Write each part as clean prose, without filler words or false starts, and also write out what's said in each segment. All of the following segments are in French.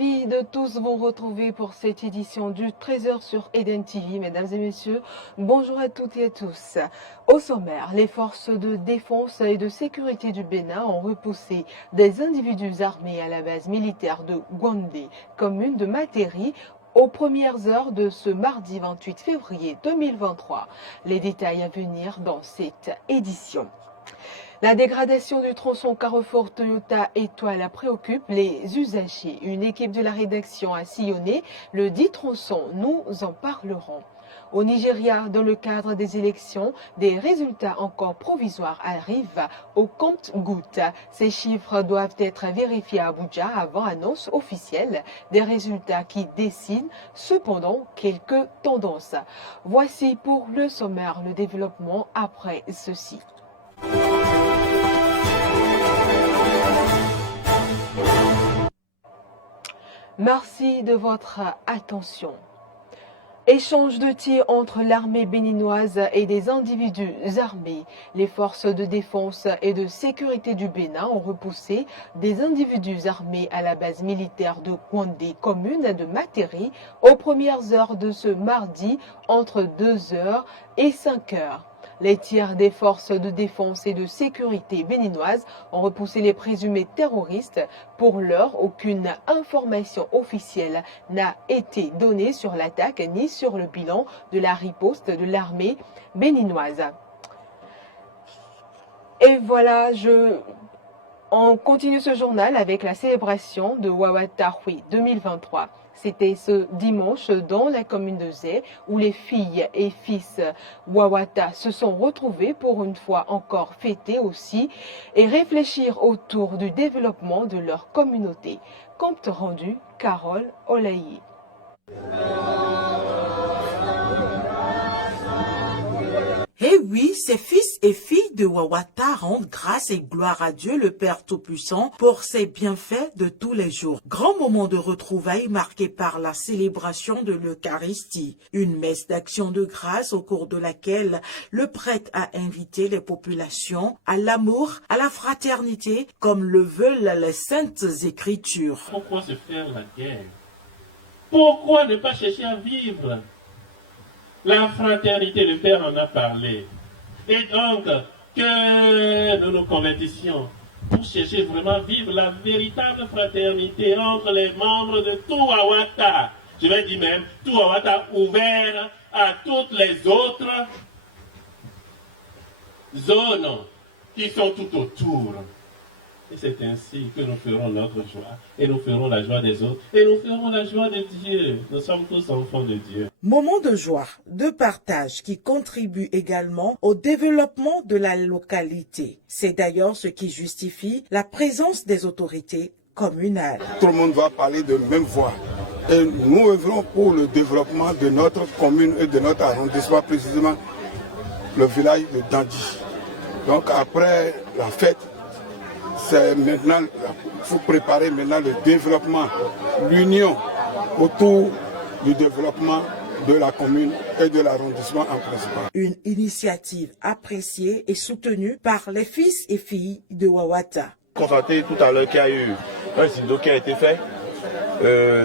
Ravi de tous vous retrouver pour cette édition du 13h sur Eden TV. Mesdames et messieurs, bonjour à toutes et à tous. Au sommaire, les forces de défense et de sécurité du Bénin ont repoussé des individus armés à la base militaire de Gwandé, commune de Materi, aux premières heures de ce mardi 28 février 2023. Les détails à venir dans cette édition. La dégradation du tronçon Carrefour Toyota Étoile préoccupe les usagers. Une équipe de la rédaction a sillonné le dit tronçon. Nous en parlerons. Au Nigeria, dans le cadre des élections, des résultats encore provisoires arrivent au compte-gouttes. Ces chiffres doivent être vérifiés à Abuja avant annonce officielle des résultats qui dessinent cependant quelques tendances. Voici pour le sommaire le développement après ceci. Merci de votre attention. Échange de tirs entre l'armée béninoise et des individus armés. Les forces de défense et de sécurité du Bénin ont repoussé des individus armés à la base militaire de Gwandé, commune de Materi, aux premières heures de ce mardi entre 2h et 5h. Les tirs des forces de défense et de sécurité béninoises ont repoussé les présumés terroristes. Pour l'heure, aucune information officielle n'a été donnée sur l'attaque ni sur le bilan de la riposte de l'armée béninoise. Et voilà, on continue ce journal avec la célébration de Wawatahui 2023. C'était ce dimanche dans la commune de Zé où les filles et fils Wawata se sont retrouvés pour une fois encore fêter aussi et réfléchir autour du développement de leur communauté. Compte rendu, Carole Olayi. Eh oui, ces fils et filles de Wawata rendent grâce et gloire à Dieu le Père Tout-Puissant pour ses bienfaits de tous les jours. Grand moment de retrouvailles marqué par la célébration de l'Eucharistie, une messe d'action de grâce au cours de laquelle le prêtre a invité les populations à l'amour, à la fraternité, comme le veulent les saintes écritures. Pourquoi se faire la guerre? Pourquoi ne pas chercher à vivre? La fraternité, le Père en a parlé. Et donc, que nous nous convertissions pour chercher vraiment à vivre la véritable fraternité entre les membres de tout Wawata. Je vais dire même, tout Wawata ouvert à toutes les autres zones qui sont tout autour. Et c'est ainsi que nous ferons notre joie. Et nous ferons la joie des autres. Et nous ferons la joie de Dieu. Nous sommes tous enfants de Dieu. Moment de joie, de partage qui contribue également au développement de la localité. C'est d'ailleurs ce qui justifie la présence des autorités communales. Tout le monde va parler de même voix. Et nous œuvrons pour le développement de notre commune et de notre arrondissement, précisément le village de Dandi. Donc après la fête, c'est maintenant, il faut préparer maintenant le développement, l'union autour du développement de la commune et de l'arrondissement en principal. Une initiative appréciée et soutenue par les fils et filles de Wawata. Constaté tout à l'heure qu'il y a eu un syndicat qui a été fait.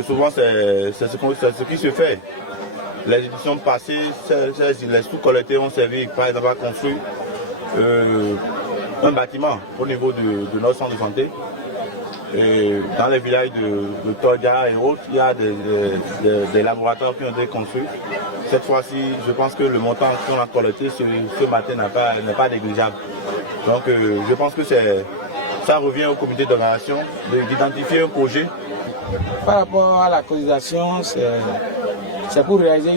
Souvent c'est ce qui se fait. Les éditions passées, les sous-collectés ont servi par exemple à construire un bâtiment au niveau de notre centre de santé. Et dans les villages de Todia et autres, il y a des laboratoires qui ont été construits. Cette fois-ci, je pense que le montant qu'on a collecté ce matin n'est pas négligeable. Donc je pense que ça revient au comité d'organisation d'identifier un projet. Par rapport à la cotisation, c'est pour réaliser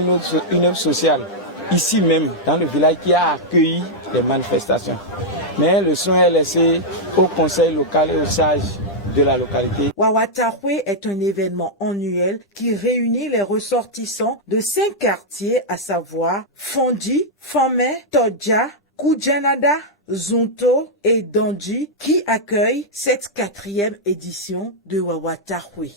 une œuvre sociale, ici même, dans le village qui a accueilli les manifestations. Mais le soin est laissé au conseil local et aux sages de la localité. Wawatahui est un événement annuel qui réunit les ressortissants de 5 quartiers, à savoir Fondi, Famé, Todja, Kujanada, Zunto et Dandi, qui accueillent cette 4e édition de Wawatahui.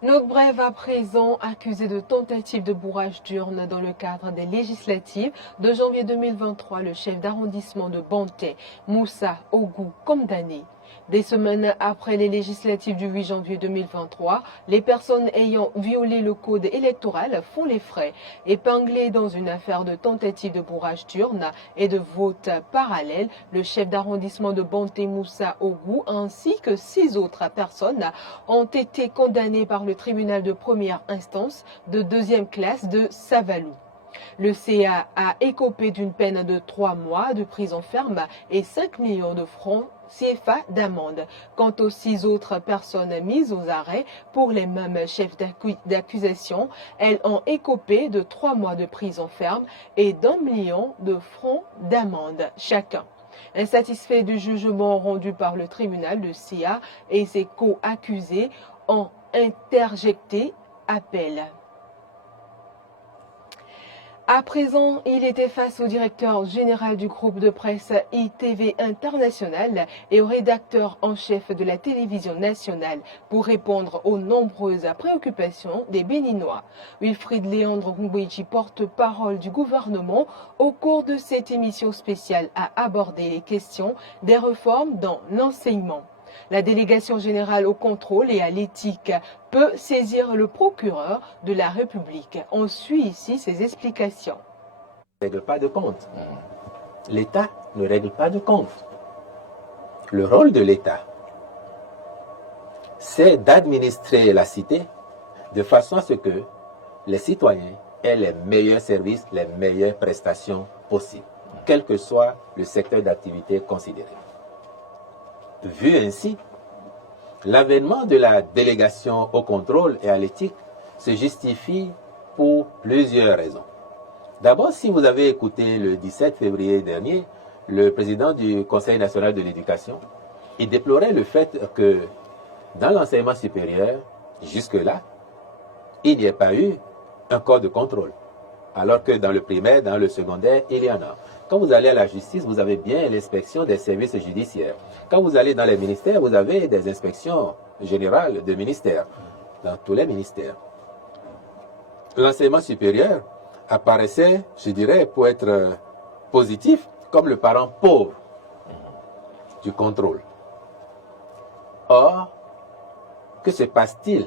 Notre brève à présent, accusé de tentative de bourrage d'urne dans le cadre des législatives de janvier 2023, le chef d'arrondissement de Banté, Moussa Ogou, condamné. Des semaines après les législatives du 8 janvier 2023, les personnes ayant violé le code électoral font les frais. Épinglé dans une affaire de tentative de bourrage d'urne et de vote parallèle, le chef d'arrondissement de Banté Moussa Ogou ainsi que 6 autres personnes ont été condamnées par le tribunal de première instance de deuxième classe de Savalou. Le CA a écopé d'une peine de 3 mois de prison ferme et 5 millions de francs CFA d'amende. Quant aux 6 autres personnes mises aux arrêts pour les mêmes chefs d'accusation, elles ont écopé de 3 mois de prison ferme et d'1 million de francs d'amende chacun. Insatisfait du jugement rendu par le tribunal, le CA et ses co-accusés ont interjecté appel. À présent, il était face au directeur général du groupe de presse ITV International et au rédacteur en chef de la télévision nationale pour répondre aux nombreuses préoccupations des Béninois. Wilfried Léandre Ngoueji, porte-parole du gouvernement, au cours de cette émission spéciale a abordé les questions des réformes dans l'enseignement. La délégation générale au contrôle et à l'éthique peut saisir le procureur de la République. On suit ici ses explications. Ne règle pas de compte. L'État ne règle pas de compte. Le rôle de l'État, c'est d'administrer la cité de façon à ce que les citoyens aient les meilleurs services, les meilleures prestations possibles, quel que soit le secteur d'activité considéré. Vu ainsi, l'avènement de la délégation au contrôle et à l'éthique se justifie pour plusieurs raisons. D'abord, si vous avez écouté le 17 février dernier, le président du Conseil national de l'éducation, il déplorait le fait que dans l'enseignement supérieur, jusque-là, il n'y ait pas eu un corps de contrôle. Alors que dans le primaire, dans le secondaire, il y en a. Quand vous allez à la justice, vous avez bien l'inspection des services judiciaires. Quand vous allez dans les ministères, vous avez des inspections générales de ministères, dans tous les ministères. L'enseignement supérieur apparaissait, je dirais, pour être positif, comme le parent pauvre du contrôle. Or, que se passe-t-il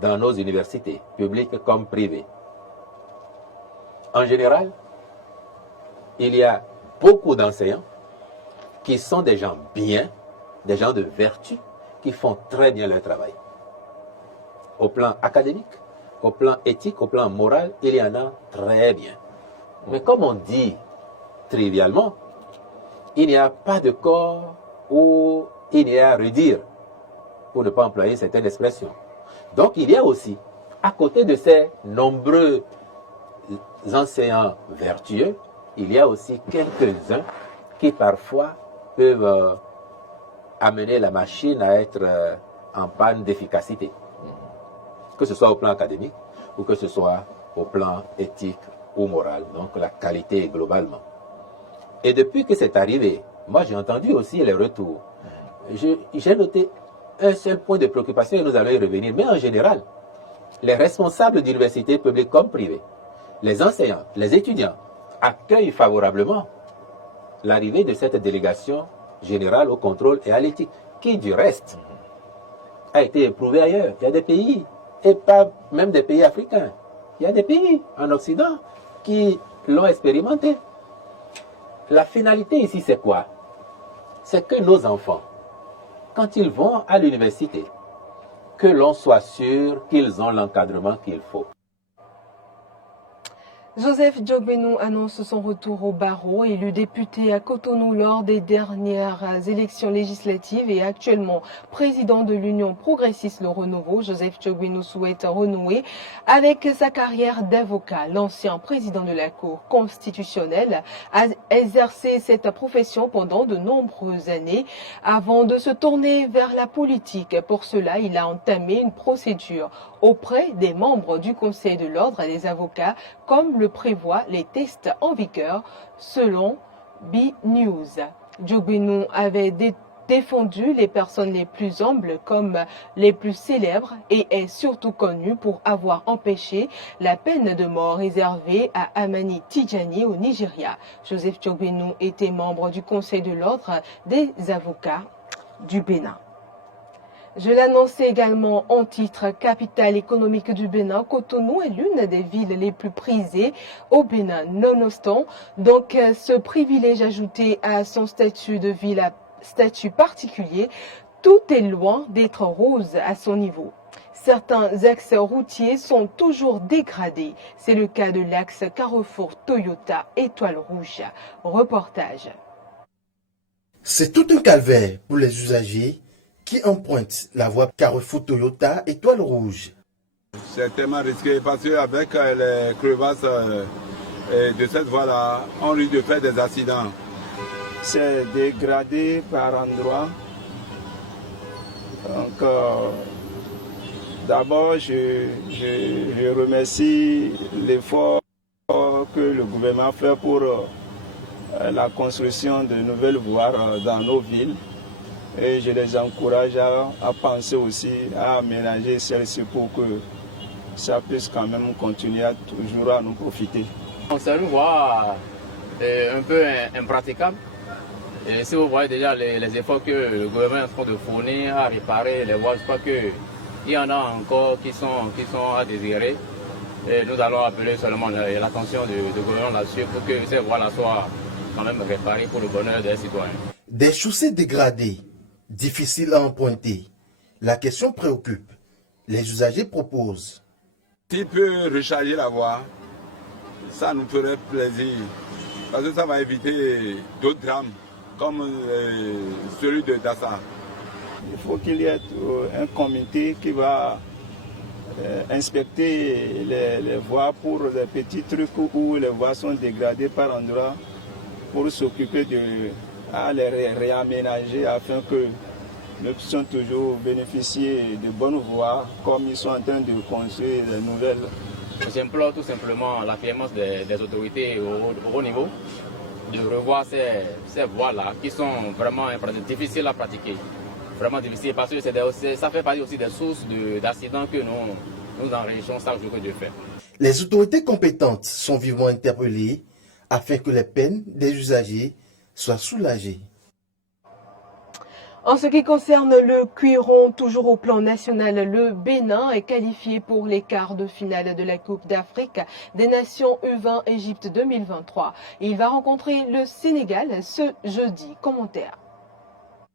dans nos universités, publiques comme privées? En général, il y a beaucoup d'enseignants qui sont des gens bien, des gens de vertu, qui font très bien leur travail. Au plan académique, au plan éthique, au plan moral, il y en a très bien. Mais comme on dit trivialement, il n'y a pas de corps où il n'y a à redire, pour ne pas employer certaines expressions. Donc il y a aussi, à côté de ces nombreux enseignants vertueux, il y a aussi quelques-uns qui parfois peuvent amener la machine à être en panne d'efficacité. Que ce soit au plan académique ou que ce soit au plan éthique ou moral, donc la qualité globalement. Et depuis que c'est arrivé, moi j'ai entendu aussi les retours. J'ai noté un seul point de préoccupation et nous allons y revenir, mais en général, les responsables d'universités publiques comme privées, les enseignants, les étudiants, accueillent favorablement l'arrivée de cette délégation générale au contrôle et à l'éthique, qui du reste a été éprouvée ailleurs. Il y a des pays, et pas même des pays africains, il y a des pays en Occident qui l'ont expérimenté. La finalité ici, c'est quoi? C'est que nos enfants, quand ils vont à l'université, que l'on soit sûr qu'ils ont l'encadrement qu'il faut. Joseph Djogbenou annonce son retour au barreau, élu député à Cotonou lors des dernières élections législatives et actuellement président de l'Union progressiste Le Renouveau. Joseph Djogbenou souhaite renouer avec sa carrière d'avocat. L'ancien président de la Cour constitutionnelle a exercé cette profession pendant de nombreuses années avant de se tourner vers la politique. Pour cela, il a entamé une procédure auprès des membres du Conseil de l'Ordre des avocats, comme le prévoient les textes en vigueur, selon B-News. Djogbenou avait défendu les personnes les plus humbles comme les plus célèbres et est surtout connu pour avoir empêché la peine de mort réservée à Amani Tidjani au Nigeria. Joseph Djogbenou était membre du Conseil de l'Ordre des avocats du Bénin. Je l'annonçais également en titre, capitale économique du Bénin, Cotonou est l'une des villes les plus prisées au Bénin. Nonobstant, donc ce privilège ajouté à son statut de ville à statut particulier, tout est loin d'être rose à son niveau. Certains axes routiers sont toujours dégradés. C'est le cas de l'axe Carrefour Toyota Étoile Rouge. Reportage. C'est tout un calvaire pour les usagers qui empruntent la voie Carrefour Toyota Étoile Rouge. C'est tellement risqué parce qu'avec les crevasses de cette voie-là, on risque de faire des accidents. C'est dégradé par endroits. Donc, d'abord, je remercie l'effort que le gouvernement fait pour la construction de nouvelles voies dans nos villes. Et je les encourage à penser aussi à aménager celles-ci pour que ça puisse quand même continuer toujours à nous profiter. C'est une voie un peu impraticable. Et si vous voyez déjà les efforts que le gouvernement est en train de fournir à réparer les voies, je crois qu'il y en a encore qui sont à désirer. Et nous allons appeler seulement l'attention du gouvernement là-dessus pour que ces voies-là soient quand même réparées pour le bonheur des citoyens. Des chaussées dégradées, difficiles à emprunter. La question préoccupe. Les usagers proposent. S'il peut recharger la voie, ça nous ferait plaisir. Parce que ça va éviter d'autres drames, comme celui de Dassa. Il faut qu'il y ait un comité qui va inspecter les voies pour les petits trucs où les voies sont dégradées par endroits, pour s'occuper de les réaménager afin que nous puissions toujours bénéficier de bonnes voies comme ils sont en train de construire les nouvelles. J'implore tout simplement l'affirmation des autorités au haut niveau de revoir ces voies-là qui sont vraiment difficiles à pratiquer. Vraiment difficiles parce que ça fait partie aussi des sources d'accidents que nous enregistrons chaque jour que Dieu fait. Les autorités compétentes sont vivement interpellées afin que les peines des usagers soient soulagées. En ce qui concerne le cuiron, toujours au plan national, le Bénin est qualifié pour les quarts de finale de la Coupe d'Afrique des Nations U20 Égypte 2023. Il va rencontrer le Sénégal ce jeudi. Commentaire.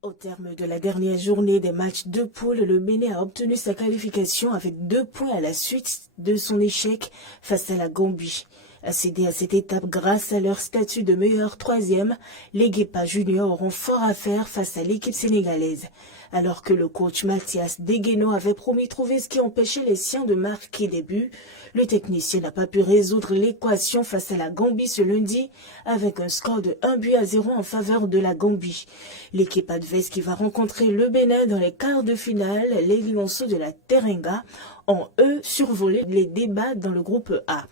Au terme de la dernière journée des matchs de poule, le Bénin a obtenu sa qualification avec 2 points à la suite de son échec face à la Gambie. Accéder à cette étape grâce à leur statut de meilleur troisième, les Guépas juniors auront fort à faire face à l'équipe sénégalaise. Alors que le coach Mathias Degueno avait promis trouver ce qui empêchait les siens de marquer des buts, le technicien n'a pas pu résoudre l'équation face à la Gambie ce lundi avec un score de 1-0 en faveur de la Gambie. L'équipe adverse qui va rencontrer le Bénin dans les quarts de finale, les Lionceaux de la Teranga, ont eux survolé les débats dans le groupe A.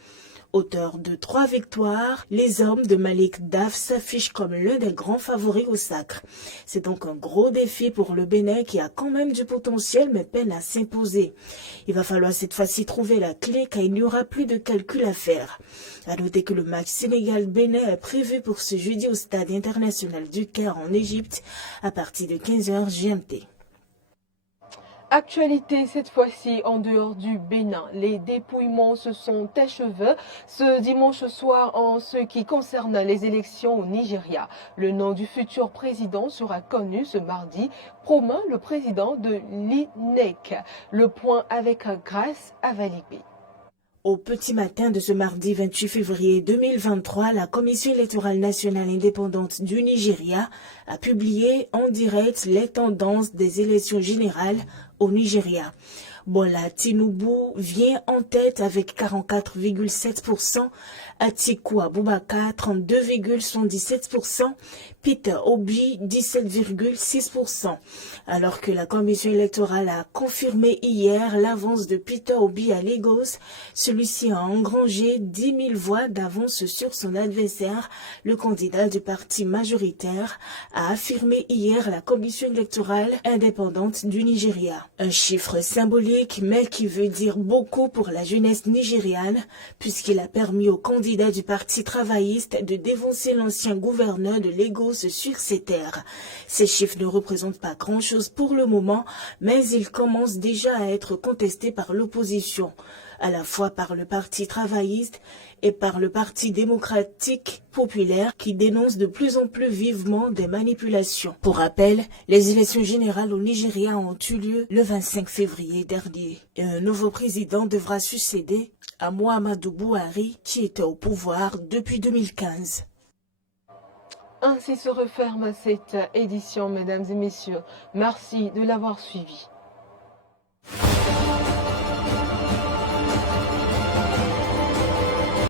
Auteur de 3 victoires, les hommes de Malik Daf s'affichent comme l'un des grands favoris au sacre. C'est donc un gros défi pour le Bénin qui a quand même du potentiel mais peine à s'imposer. Il va falloir cette fois-ci trouver la clé car il n'y aura plus de calcul à faire. À noter que le match Sénégal-Bénin est prévu pour ce jeudi au stade international du Caire en Égypte à partir de 15h GMT. Actualité cette fois-ci en dehors du Bénin. Les dépouillements se sont achevés ce dimanche soir en ce qui concerne les élections au Nigeria. Le nom du futur président sera connu ce mardi, promet le président de l'INEC. Le point avec Grace Avalibé. Au petit matin de ce mardi 28 février 2023, la Commission électorale nationale indépendante du Nigeria a publié en direct les tendances des élections générales au Nigeria. Bola Tinubu vient en tête avec 44,7%, Atiku Abubakar 32,77%, Peter Obi 17,6%. Alors que la commission électorale a confirmé hier l'avance de Peter Obi à Lagos, celui-ci a engrangé 10 000 voix d'avance sur son adversaire, le candidat du parti majoritaire, a affirmé hier la commission électorale indépendante du Nigeria. Un chiffre symbolique mais qui veut dire beaucoup pour la jeunesse nigériane puisqu'il a permis au candidat du parti travailliste de défoncer l'ancien gouverneur de Lagos repose sur ces terres. Ces chiffres ne représentent pas grand-chose pour le moment, mais ils commencent déjà à être contestés par l'opposition, à la fois par le Parti travailliste et par le Parti démocratique populaire qui dénonce de plus en plus vivement des manipulations. Pour rappel, les élections générales au Nigeria ont eu lieu le 25 février dernier. Et un nouveau président devra succéder à Muhammadu Buhari qui était au pouvoir depuis 2015. Ainsi se referme cette édition, mesdames et messieurs. Merci de l'avoir suivi.